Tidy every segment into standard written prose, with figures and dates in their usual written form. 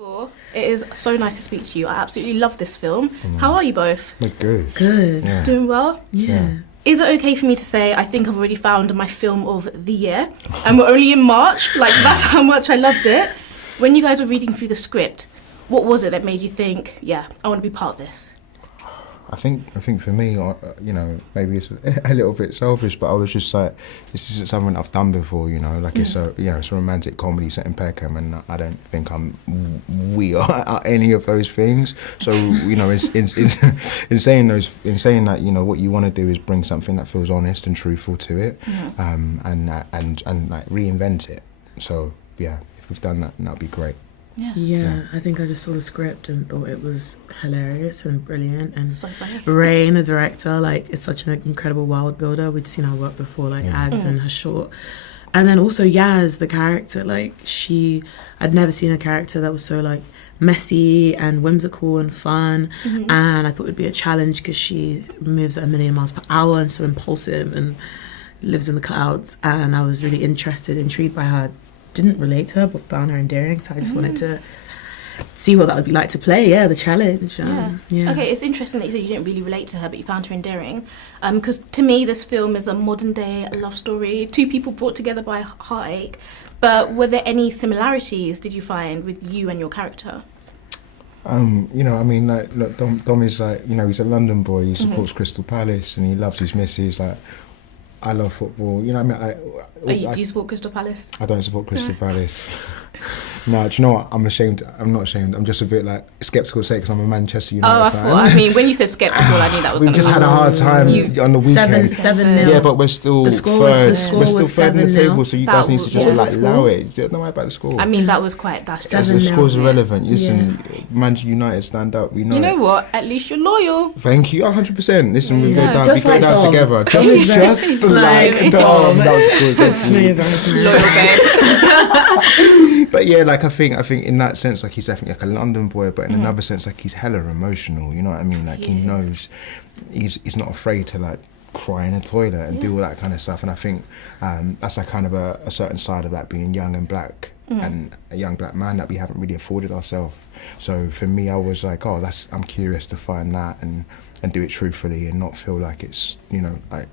It is so nice to speak to you. I absolutely love this film. How are you both? We're good. Good. Yeah. Doing well? Yeah. Is it okay for me to say I think I've already found my film of the year? And we're only in March. Like, that's how much I loved it. When you guys were reading through the script, what was it that made you think, yeah, I want to be part of this? I think for me, you know, maybe it's a little bit selfish, but I was just like, this isn't something I've done before, you know. Like it's a, you know, it's a romantic comedy set in Peckham, and I don't think we are any of those things. So, you know, in saying that, you know, what you want to do is bring something that feels honest and truthful to it, and like reinvent it. So yeah, if we've done that, that'd be great. Yeah, I think I just saw the script and thought it was hilarious and brilliant. And So funny. Ray, the director, like, is such an incredible world builder. We'd seen her work before, like ads and her short. And then also Yaz, the character, like, I'd never seen a character that was so, like, messy and whimsical and fun. And I thought it'd be a challenge because she moves at 1,000,000 miles per hour and so impulsive and lives in the clouds. And I was really intrigued by her. Didn't relate to her, but found her endearing. So I just wanted to see what that would be like to play. Yeah, the challenge. Yeah. Okay, it's interesting that you said you didn't really relate to her, but you found her endearing. Because to me, this film is a modern day love story. Two people brought together by heartache. But were there any similarities, did you find, with you and your character? You know, I mean, like, look, Dom is like, you know, he's a London boy. He supports Crystal Palace, and he loves his missus. Like, I love football. You know what I mean? Do you support Crystal Palace? I don't support Crystal Palace. No, do you know what? I'm ashamed. I'm not ashamed. I'm just a bit like sceptical to say because I'm a Manchester United fan. I mean, when you said sceptical, I knew that was We've just had a hard time on the weekend. 7-0. Yeah, but we're still third. We're still third in the 7-0. table, so you guys need to just like allow it. Don't know about the score. I mean, that's 7-0. The score's irrelevant. Listen, Manchester United stand up. We know. You know what? At least you're loyal. Thank you, 100%. Listen, we go down. Just We go like down Dom. together. Just Like like Dom. That was good. Thank you. But yeah, like I think in that sense, like he's definitely like a London boy, but in another sense, like he's hella emotional. You know what I mean? Like he knows he's not afraid to like cry in a toilet and do all that kind of stuff. And I think that's like kind of a certain side of that being young and black and a young black man that we haven't really afforded ourselves. So for me, I was like, I'm curious to find that and do it truthfully and not feel like it's, you know, like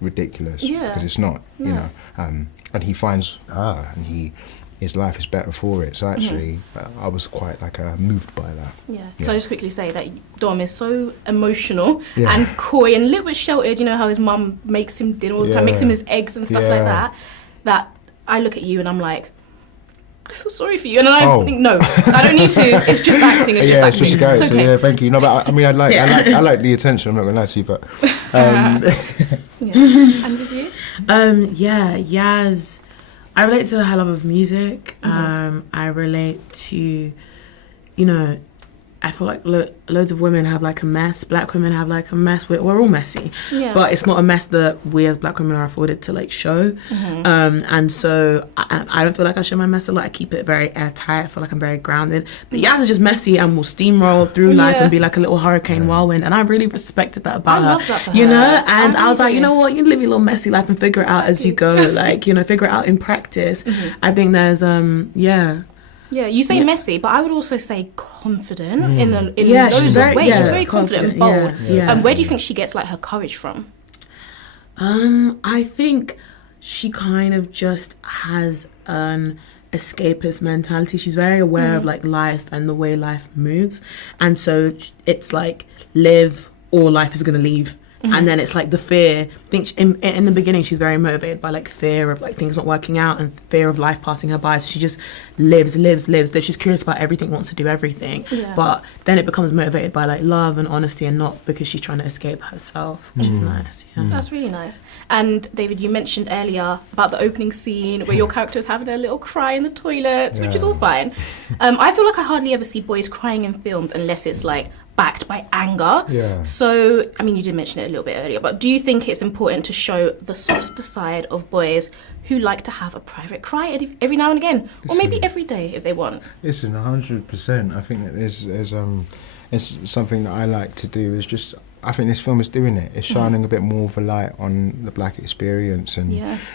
ridiculous because it's not, you know. And he finds and his life is better for it. So actually, I was quite like moved by that. Yeah. Can I just quickly say that Dom is so emotional and coy and a little bit sheltered. You know how his mum makes him dinner all the time, makes him his eggs and stuff like that. That I look at you and I'm like, I feel sorry for you, and then I think no, I don't need to. It's just acting. It's just acting. It's just great. It's okay. So yeah, thank you. No, but I mean, I like the attention. I'm not gonna lie to you, but And with you? Yaz. I relate to her love of music. I relate to, you know, I feel like loads of women have like a mess. Black women have like a mess. We're all messy, but it's not a mess that we as black women are afforded to like show. And so I don't feel like I show my mess a lot. I keep it very airtight. I feel like I'm very grounded. But Yaz is just messy and will steamroll through life and be like a little hurricane whirlwind. And I really respected that about her. I love that for her. You know, and I was like, you know what, you live your little messy life and figure it out as you go. Like, you know, figure it out in practice. I think there's Yeah, you say messy, but I would also say confident in loads she's of ways. Yeah, she's very confident and bold. Yeah. Where do you think she gets like her courage from? I think she kind of just has an escapist mentality. She's very aware of like life and the way life moves, and so it's like live or life is gonna leave. And then it's like the fear. I think in the beginning she's very motivated by like fear of like things not working out and fear of life passing her by. So she just lives. That she's curious about everything, wants to do everything. But then it becomes motivated by like love and honesty and not because she's trying to escape herself, which is nice. Yeah. That's really nice. And David, you mentioned earlier about the opening scene where your character is having a little cry in the toilet, which is all fine. I feel like I hardly ever see boys crying in films unless it's like backed by anger. So, I mean, you did mention it a little bit earlier, but do you think it's important to show the softer side of boys who like to have a private cry every now and again, or maybe every day if they want? Listen, 100%. I think that it's something that I like to do is just I think this film is doing it. It's shining a bit more of a light on the black experience, and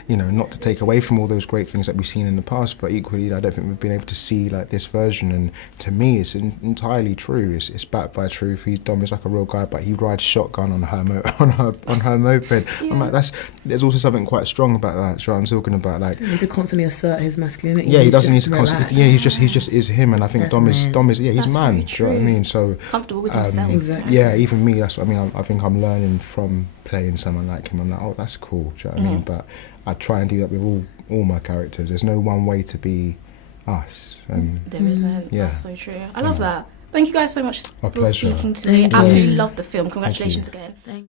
you know, not to take away from all those great things that we've seen in the past, but equally, I don't think we've been able to see like this version. And to me, it's entirely true. It's backed by truth. Dom is like a real guy, but he rides shotgun on her moped. Yeah. I'm like, there's also something quite strong about that. So I'm talking about like. He need to constantly assert his masculinity. Yeah, he doesn't need to constantly. Yeah, he just is him, and I think Dom is. Yeah, he's man. Do you know what I mean? So comfortable with himself. Exactly. Yeah, even me. That's what I mean. I think I'm learning from playing someone like him. I'm like, oh, that's cool. Do you know what I mean? But I try and do that with all my characters. There's no one way to be us. There isn't. Yeah. That's so true. I love that. Thank you guys so much for pleasure. speaking to me. Absolutely loved the film. Congratulations again.